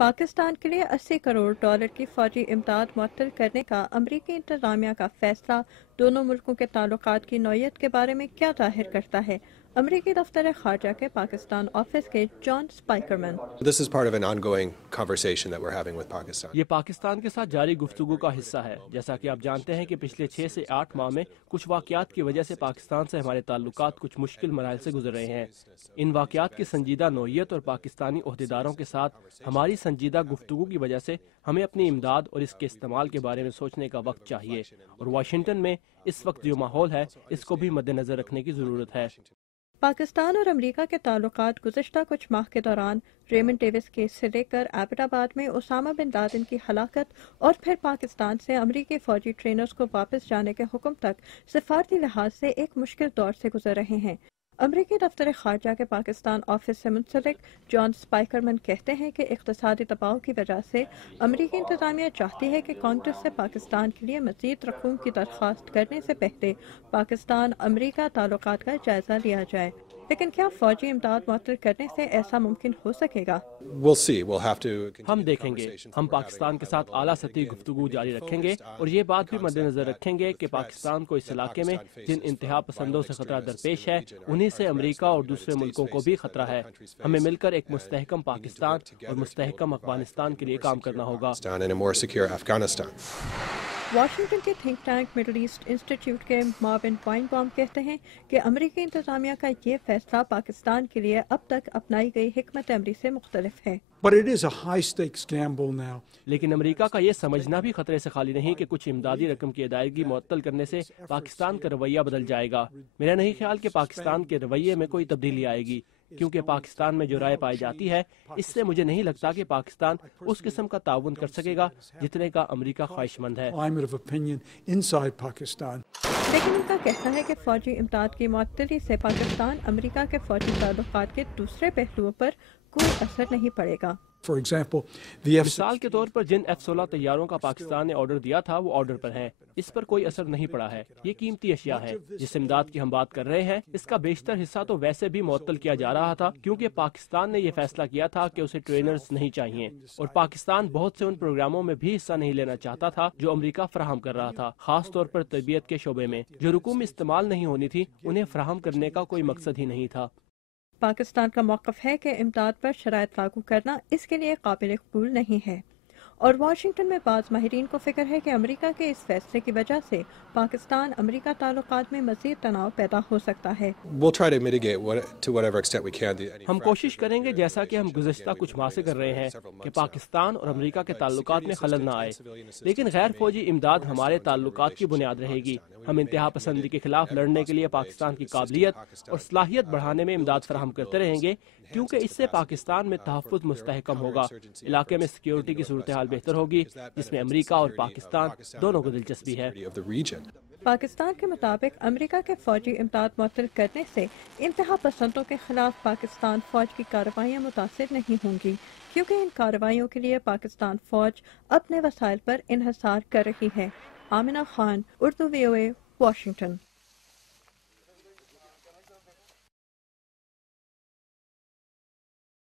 पाकिस्तान के लिए 80 करोड़ डॉलर की फौजी इमदाद मुअत्तल करने का अमरीकी इंतजामिया का फैसला दोनों मुल्कों के ताल्लुकात की नौयत के बारे में क्या जाहिर करता है? अमरीकी दफ्तर खारजा के पाकिस्तान ऑफिस के John स्पाइकरमैन। This is part of an ongoing conversation that we're having with Pakistan. ये पाकिस्तान के साथ जारी गुफ्तगू का हिस्सा है। जैसा कि आप जानते हैं कि पिछले 6 से 8 माह में कुछ वाक़यात की वजह से पाकिस्तान से हमारे ताल्लुकात कुछ मुश्किल मराहल से गुजर रहे हैं। इन वाक़यात की संजीदा नौयत और पाकिस्तानी ओहदेदारों के साथ हमारी संजीदा गुफ्तगू की वजह से हमें अपनी इमदाद और इसके इस्तेमाल के बारे में सोचने का वक्त चाहिए, और वाशिंगटन में इस वक्त जो माहौल है इसको भी मद्देनजर रखने की ज़रूरत है। पाकिस्तान और अमरीका के ताल्लुकात गुज़िश्ता कुछ माह के दौरान रेमंड डेविस केस से लेकर एबटाबाद में ओसामा बिन लादेन की हलाकत और फिर पाकिस्तान से अमरीकी फौजी ट्रेनर्स को वापस जाने के हुक्म तक सिफारती लिहाज से एक मुश्किल दौर से गुजर रहे हैं। अमरीकी दफ्तर खारजा के पाकिस्तान ऑफिस से मुंसलिक जॉन स्पाइकरमैन कहते हैं कि इक़्तिसादी दबाव की वजह से अमरीकी इंतजामिया चाहती है कि कांग्रेस से पाकिस्तान के लिए मज़ीद रकूम की दरख्वास्त करने से पहले पाकिस्तान अमरीका ताल्लुकात का जायजा लिया जाए। लेकिन क्या फौजी इमदाद मुअत्तल करने से ऐसा मुमकिन हो सकेगा? We'll see. We'll have to हम देखेंगे। हम पाकिस्तान के साथ आला सतही गुफ्तगू जारी रखेंगे और ये बात भी मद्देनजर रखेंगे कि पाकिस्तान को इस इलाके में जिन इंतहा पसंदों से खतरा दरपेश है उन्हीं से अमरीका और दूसरे मुल्कों को भी खतरा है। हमें मिलकर एक मुस्तहकम पाकिस्तान और मुस्तहकम अफगानिस्तान के लिए काम करना होगा। and a more secure Afghanistan. Washington के think tank Middle East Institute के मार्विन वाइनबाउम कहते हैं कि अमरीकी इंतजामिया का ये फैसला पाकिस्तान के लिए अब तक अपनाई गई हिकमत अमली से मुख्तलिफ है। But it is a high-stakes gamble now. लेकिन अमेरिका का ये समझना भी खतरे से खाली नहीं कि कुछ इमदादी रकम की अदायगी मुअत्तल करने से पाकिस्तान का रवैया बदल जाएगा। मेरा नहीं ख्याल कि पाकिस्तान के रवैये में कोई तब्दीली आएगी, क्योंकि पाकिस्तान में जो राय पाई जाती है इससे मुझे नहीं लगता कि पाकिस्तान उस किस्म का ताउन कर सकेगा जितने का अमेरिका ख्वाहिशमंद है। Climate of opinion inside Pakistan. लेकिन उनका कहना है कि फौजी इमदाद की मुअत्तली से पाकिस्तान अमेरिका के फौजी ताल्लुकात के दूसरे पहलुओं पर कोई असर नहीं पड़ेगा। For example, the मिसाल के तौर पर जिन F-16 तैयारों का पाकिस्तान ने ऑर्डर दिया था वो ऑर्डर पर हैं। इस पर कोई असर नहीं पड़ा है। ये कीमती अशिया है। जिस इमदाद की हम बात कर रहे हैं इसका बेशतर हिस्सा तो वैसे भी मुअत्तल किया जा रहा था, क्योंकि पाकिस्तान ने ये फैसला किया था कि उसे ट्रेनर्स नहीं चाहिए, और पाकिस्तान बहुत से उन प्रोग्रामों में भी हिस्सा नहीं लेना चाहता था जो अमेरिका फराहम कर रहा था, खास तौर पर तरबियत के शोबे में। जो रकूम इस्तेमाल नहीं होनी थी उन्हें फराहम करने का कोई मकसद ही नहीं था। पाकिस्तान का मौक़िफ़ है कि इमदाद पर शराइत लागू करना इसके लिए काबिल कबूल नहीं है, और वाशिंगटन में बाज़ माहिरीन को फिक्र है कि अमेरिका के इस फैसले की वजह से पाकिस्तान अमेरिका ताल्लुकात में मज़ीद तनाव पैदा हो सकता है। We'll try to mitigate to whatever extent we can. हम कोशिश करेंगे, जैसा कि हम गुज़श्ता कुछ माह से कर रहे हैं, कि पाकिस्तान और अमेरिका के ताल्लुकात में खलल न आए, लेकिन गैर फौजी इमदाद हमारे ताल्लुकात की बुनियाद रहेगी। हम इंतहा पसंदी के खिलाफ लड़ने के लिए पाकिस्तान की काबिलियत और सलाहियत बढ़ाने में इमदाद फराहम करते रहेंगे, क्योंकि इससे पाकिस्तान में तहफ़्फ़ुज़ मुस्तहकम होगा, इलाके में सिक्योरिटी की सूरत हाल बेहतर होगी, जिसमें अमेरिका और पाकिस्तान दोनों को दिलचस्पी है। पाकिस्तान के मुताबिक अमेरिका के फौजी इमदाद मुअत्तल करने से इंतहा पसंदों के खिलाफ पाकिस्तान फौज की कार्रवाइयाँ मुतासिर नहीं होंगी, क्योंकि इन कार्रवाइयों के लिए पाकिस्तान फौज अपने वसाइल पर इन्हिसार कर रही है। Amina Khan, Urdu VOA, Washington.